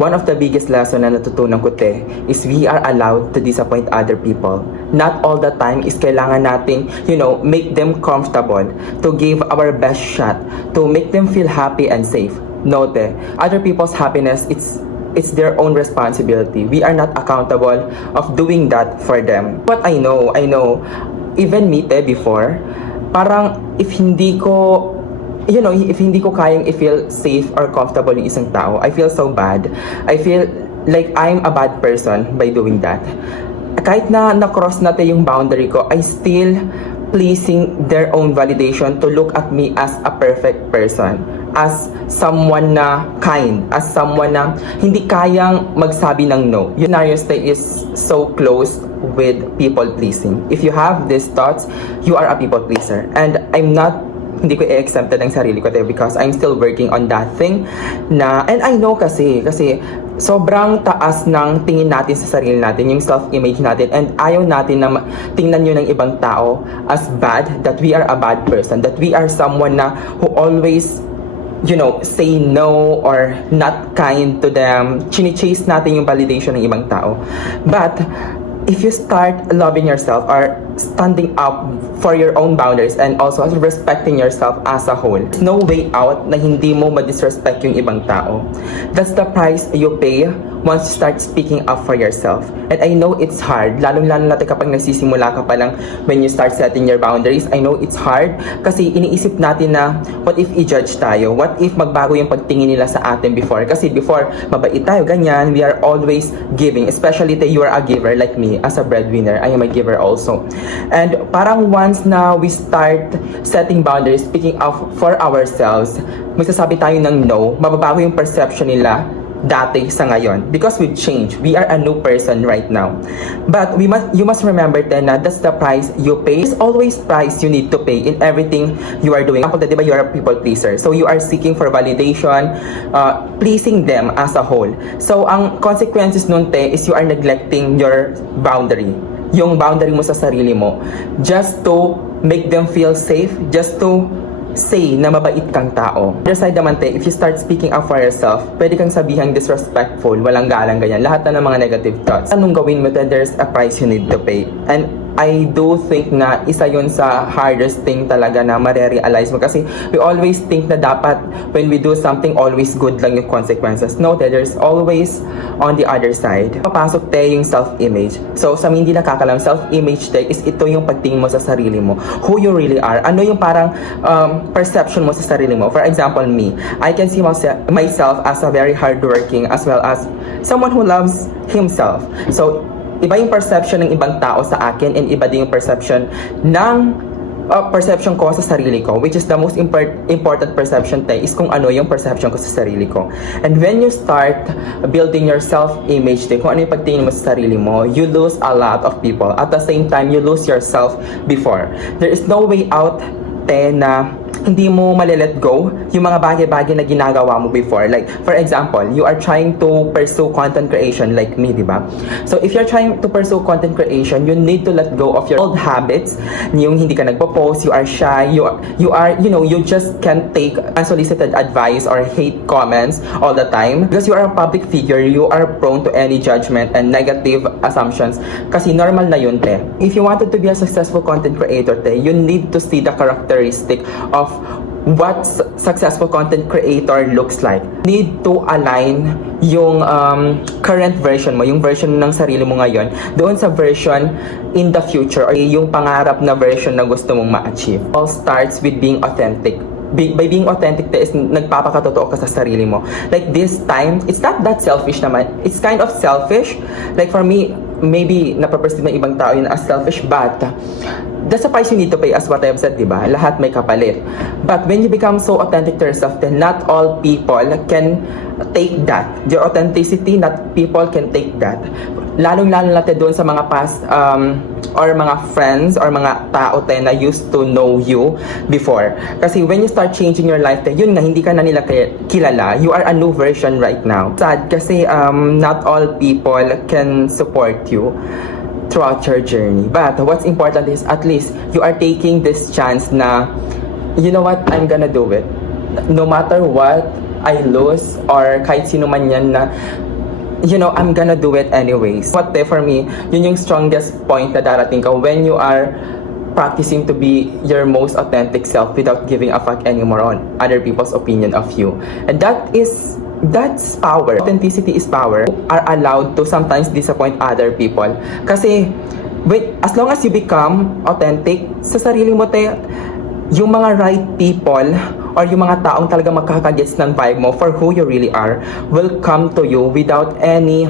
one of the biggest lesson na natutunan ko is we are allowed to disappoint other people. Not all the time is kailangan nating, make them comfortable, to give our best shot, to make them feel happy and safe. No, other people's happiness, it's their own responsibility. We are not accountable of doing that for them. What I know, even me, before, parang if hindi ko kayang i-feel safe or comfortable yung isang tao, I feel so bad. I feel like I'm a bad person by doing that. Kahit na na-cross natin yung boundary ko, I still pleasing their own validation to look at me as a perfect person, as someone na kind, as someone na hindi kayang magsabi ng no. Yung scenario is so close with people pleasing. If you have these thoughts, you are a people pleaser. And hindi ko i-exempted ang sarili ko because I'm still working on that thing and I know kasi sobrang taas ng tingin natin sa sarili natin, yung self-image natin, and ayaw natin na tingnan yun ng ibang tao as bad, that we are a bad person, that we are someone na who always say no or not kind to them. Chini-chase natin yung validation ng ibang tao. But if you start loving yourself or standing up for your own boundaries and also respecting yourself as a whole, there's no way out na hindi mo ma-disrespect yung ibang tao. That's the price you pay once you start speaking up for yourself. And I know it's hard, lalong-lalo natin kapag nagsisimula ka pa lang when you start setting your boundaries. I know it's hard kasi iniisip natin na what if i-judge tayo? What if magbago yung pagtingin nila sa atin before? Kasi before, mabait tayo, ganyan, we are always giving. Especially you are a giver like me. As a breadwinner, I am a giver also. And parang once na we start setting boundaries, speaking up for ourselves, magsasabi tayo ng no, mababago yung perception nila dati sa ngayon, because we've changed. We are a new person right now. But you must remember then na that's the price you pay. There's always price you need to pay in everything you are doing. Example, diba, you are a people pleaser, so you are seeking for validation, pleasing them as a whole. So ang consequences nun is you are neglecting your boundary, yung boundary mo sa sarili mo, just to make them feel safe, just to say na mabait kang tao. Other side naman if you start speaking up for yourself, pwede kang sabihang disrespectful, walang galang, ganyan, lahat na ng mga negative thoughts. Anong gawin mo, then there's a price you need to pay. And I do think na isa yun sa hardest thing talaga na mare-realize mo, kasi we always think na dapat when we do something, always good lang yung consequences. No, there's always on the other side. Papasok yung self-image. So sa hindi nakakalam, self-image is ito yung pagtingin mo sa sarili mo, who you really are. Ano yung parang perception mo sa sarili mo. For example, me, I can see myself as a very hardworking, as well as someone who loves himself. So iba yung perception ng ibang tao sa akin, and iba din yung perception ko sa sarili ko, which is the most important perception is kung ano yung perception ko sa sarili ko. And when you start building your self-image kung ano yung pagtingin mo sa sarili mo, you lose a lot of people. At the same time, you lose yourself before. There is no way out na hindi mo malilet go yung mga bagay-bagay na ginagawa mo before. Like, for example, you are trying to pursue content creation like me, di ba? So, if you're trying to pursue content creation, you need to let go of your old habits. Yung hindi ka nagpo-post, you are shy, you just can't take unsolicited advice or hate comments all the time. Because you are a public figure, you are prone to any judgment and negative assumptions. Kasi normal na yun, If you wanted to be a successful content creator, you need to see the characteristic of what successful content creator looks like. Need to align yung current version mo, yung version ng sarili mo ngayon, doon sa version in the future, or yung pangarap na version na gusto mong ma-achieve. All starts with being authentic. By being authentic, is nagpapakatotoo ka sa sarili mo. Like this time, it's not that selfish naman. It's kind of selfish. Like for me, maybe napaperceive ng ibang tao yun as selfish, but that's the price you need to pay, as what I've said, diba? Lahat may kapalit. But when you become so authentic to yourself, then not all people can take that. Your authenticity, not people can take that. Lalong-lalo natin doon sa mga past or mga friends or mga tao na used to know you before. Kasi when you start changing your life, yun nga, hindi ka na nila kilala. You are a new version right now. Sad kasi not all people can support you throughout your journey. But what's important is at least you are taking this chance na, you know what, I'm gonna do it. No matter what, I lose or kahit sino man yan na I'm gonna do it anyways. What for me, yun yung strongest point na darating ka when you are practicing to be your most authentic self without giving a fuck anymore on other people's opinion of you. And that's power. Authenticity is power. You are allowed to sometimes disappoint other people. Kasi as long as you become authentic sa sarili mo, yung mga right people or yung mga taong talaga makakagets ng vibe mo for who you really are will come to you without any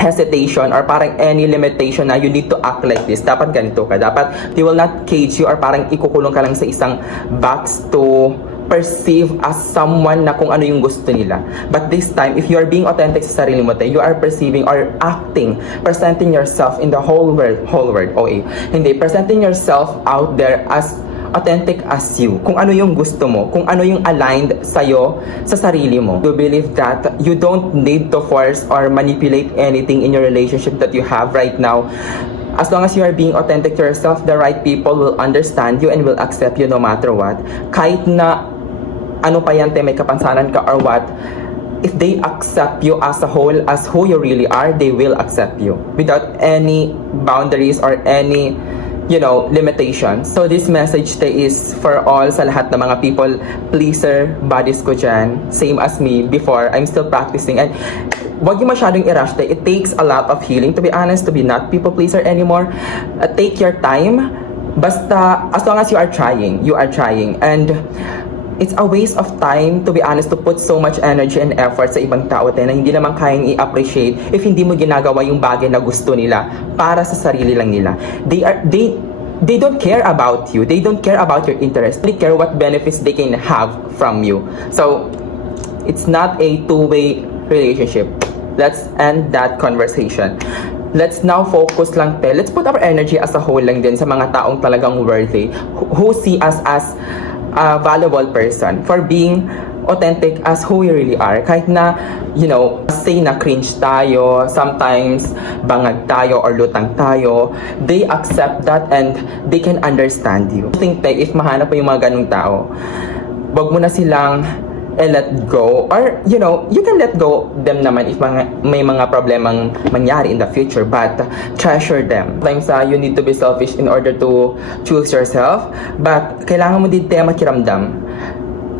hesitation or parang any limitation na you need to act like this. Dapat ganito ka. Dapat they will not cage you or parang ikukulong ka lang sa isang box to perceive as someone na kung ano yung gusto nila. But this time, if you are being authentic sa sarili mo, you are perceiving or acting, presenting yourself in the whole world, OA. Hindi, presenting yourself out there as authentic as you. Kung ano yung gusto mo, kung ano yung aligned sa'yo, sa sarili mo. You believe that you don't need to force or manipulate anything in your relationship that you have right now. As long as you are being authentic to yourself, the right people will understand you and will accept you no matter what. Kahit na ano pa yan, may kapansanan ka or what, if they accept you as a whole, as who you really are, they will accept you without any boundaries or any limitations. So this message is for all sa lahat ng mga people pleaser buddies ko dyan. Same as me before, I'm still practicing. And wag yung masyadong i-rush. It takes a lot of healing, to be honest, to be not people pleaser anymore. Take your time. Basta, as long as you are trying. And it's a waste of time, to be honest, to put so much energy and effort sa ibang tao na hindi naman kayang i-appreciate if hindi mo ginagawa yung bagay na gusto nila para sa sarili lang nila. They don't care about you. They don't care about your interest. They care what benefits they can have from you. So, it's not a two-way relationship. Let's end that conversation. Let's now focus lang let's put our energy as a whole lang din sa mga taong talagang worthy, who see us as a valuable person for being authentic as who we really are. Kahit na, say na cringe tayo, sometimes bangag tayo or lutang tayo, they accept that and they can understand you. I think if mahanap mo yung mga ganung tao, wag mo na silang let go, or you can let go them naman if may mga problemang mangyari in the future, but treasure them. Sometimes you need to be selfish in order to choose yourself, but kailangan mo din makiramdam.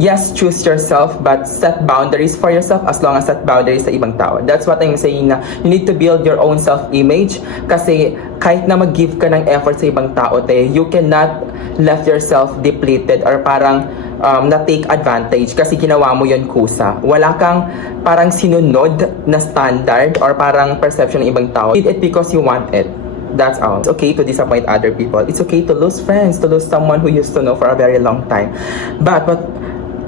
Yes, choose yourself, but set boundaries for yourself as long as set boundaries sa ibang tao. That's what I'm saying, na you need to build your own self-image, kasi kahit na mag-give ka ng effort sa ibang tao, you cannot left yourself depleted or parang na-take advantage kasi ginawa mo yun kusa. Wala kang parang sinunod na standard or parang perception ng ibang tao. You did it because you want it. That's all. It's okay to disappoint other people. It's okay to lose friends, to lose someone who used to know for a very long time. But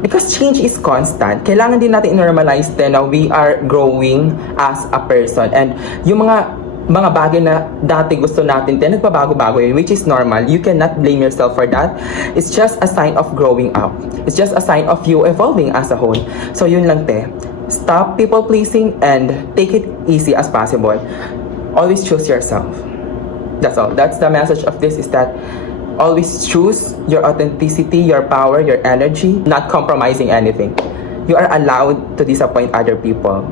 because change is constant, kailangan din natin normalize na we are growing as a person. And yung mga bagay na dati gusto natin nagbabago-bago yun, which is normal. You cannot blame yourself for that. It's just a sign of growing up. It's just a sign of you evolving as a whole. So yun lang Stop people pleasing and take it easy as possible. Always choose yourself. That's all. That's the message of this, is that always choose your authenticity, your power, your energy, not compromising anything. You are allowed to disappoint other people.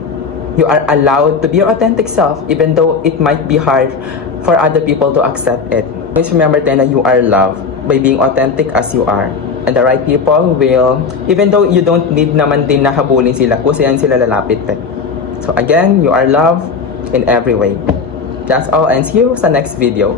You are allowed to be your authentic self, even though it might be hard for other people to accept it. Always remember that you are loved by being authentic as you are. And the right people will, even though you don't need naman din na habulin sila, kung saan sila lalapit. So again, you are loved in every way. That's all, and see you sa next video.